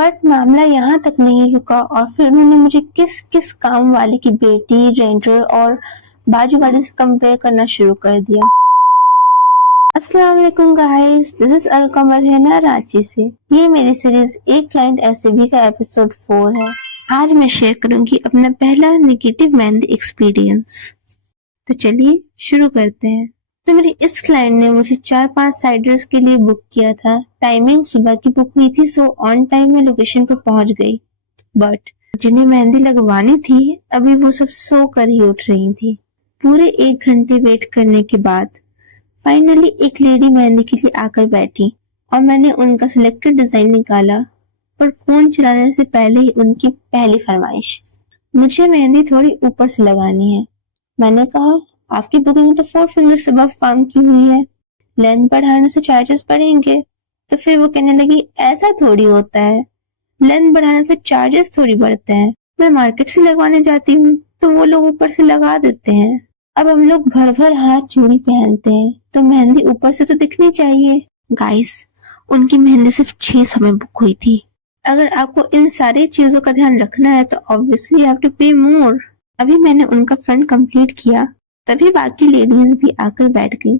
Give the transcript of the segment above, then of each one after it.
But मामला यहाँ तक नहीं रुका और फिर उन्होंने मुझे किस किस काम वाले की बेटी, रेंटर और बाजू वाले से कंपेयर करना शुरू कर दिया। अस्सलाम वालेकुम गाइस, दिस इज अलकमर है रांची से। ये मेरी सीरीज एक क्लाइंट ऐसे भी का एपिसोड 4 है। आज मैं शेयर करूंगी अपना पहला नेगेटिव मेहंदी एक्सपीरियंस। तो चलिए शुरू करते हैं। तो मेरी इस क्लाइंट ने मुझे 4-5 साइडर्स के लिए बुक किया था। टाइमिंग सुबह की बुक हुई थी, सो ऑन टाइम में लोकेशन पर पहुंच गई। बट जिन्हें मेहंदी लगवानी थी अभी वो सब सो कर ही उठ रही थी। पूरे 1 घंटे वेट करने के बाद फाइनली एक लेडी मेहंदी के लिए आकर बैठी और मैंने उनका सिलेक्टेड डिजाइन निकाला। पर फोन चलाने से पहले ही उनकी पहली फरमाइश, मुझे मेहंदी थोड़ी ऊपर से लगानी है। मैंने कहा आपकी बुकिंग तो 4 फिंगर्स अबव पाम की हुई है, लेंथ बढ़ाने से चार्जेस बढ़ेंगे। तो फिर वो कहने लगी ऐसा थोड़ी होता है, लेंथ बढ़ाने से चार्जेस थोड़ी बढ़ते हैं। मैं मार्केट से लगवाने जाती हूँ तो वो लोग ऊपर से लगा देते हैं। अब हम लोग भर भर हाथ चूड़ी पहनते हैं तो मेहंदी ऊपर से तो दिखनी चाहिए। गाइस, उनकी मेहंदी सिर्फ 6 समय बुक हुई थी। अगर आपको इन सारी चीजों का ध्यान रखना है तो ऑब्वियसली यू हैव टू पे मोर। अभी मैंने उनका फ्रंट कंप्लीट किया, तभी बाकी लेडीज भी आकर बैठ गई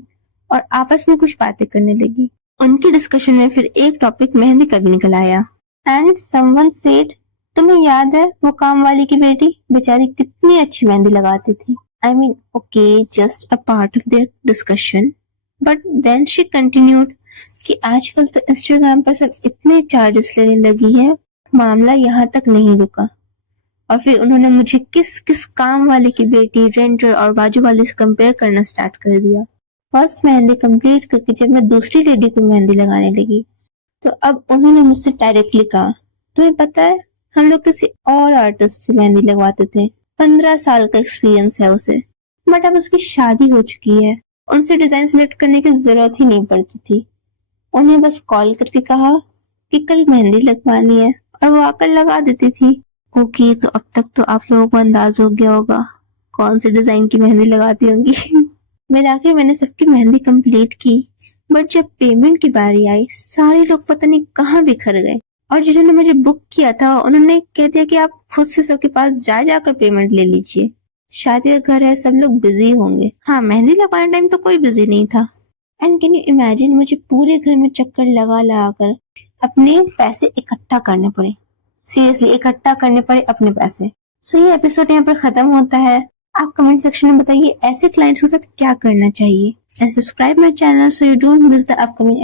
और आपस में कुछ बातें करने लगी। उनकी डिस्कशन में फिर एक टॉपिक मेहंदी का भी निकल आया। एंड समवन सेड, तुम्हें याद है वो काम वाली की बेटी बेचारी कितनी अच्छी मेहंदी लगाती थी। I mean, okay, just a part of their discussion. But then she continued कि आजकल तो इंस्टाग्राम पर सब इतने चार्जेस लेने लगी है। मामला यहाँ तक नहीं रुका और फिर उन्होंने मुझे किस किस काम वाले की बेटी, रेंटर और बाजू वाले से कंपेयर करना स्टार्ट कर दिया। फर्स्ट मेहंदी कंप्लीट करके जब मैं दूसरी लेडी को मेहंदी लगाने लगी तो अब उन्होंने मुझसे डायरेक्टली कहा, तुम्हें पता है हम लोग किसी और आर्टिस्ट से मेहंदी लगवाते थे, 15 साल का एक्सपीरियंस है उसे, बट अब उसकी शादी हो चुकी है, उनसे डिजाइन सिलेक्ट करने की जरूरत ही नहीं पड़ती थी। उन्हें बस कॉल करके कहा कि कल मेहंदी लगवानी है और वो आकर लगा देती थी। ओके, तो अब तक तो आप लोगों को अंदाज हो गया होगा कौन से डिजाइन की मेहंदी लगाती होंगी। आखिर मैंने सबकी मेहंदी कंप्लीट की, बट जब पेमेंट की बारी आई सारे लोग पता नहीं कहाँ बिखर गए और जिन्होंने मुझे बुक किया था उन्होंने कह दिया कि आप खुद से सबके पास जाकर पेमेंट ले लीजिए, शादी का घर है, सब लोग बिजी होंगे। हाँ, मेहंदी लगाने टाइम तो कोई बिजी नहीं था। एंड कैन यू इमेजिन, मुझे पूरे घर में चक्कर लगा कर अपने पैसे इकट्ठा करने पड़े। सीरियसली इकट्ठा करने पड़े अपने पैसे। सो ये एपिसोड यहाँ पर खत्म होता है। आप कमेंट सेक्शन में बताइए ऐसे क्लाइंट्स के साथ क्या करना चाहिए। And subscribe my channel so you don't miss the upcoming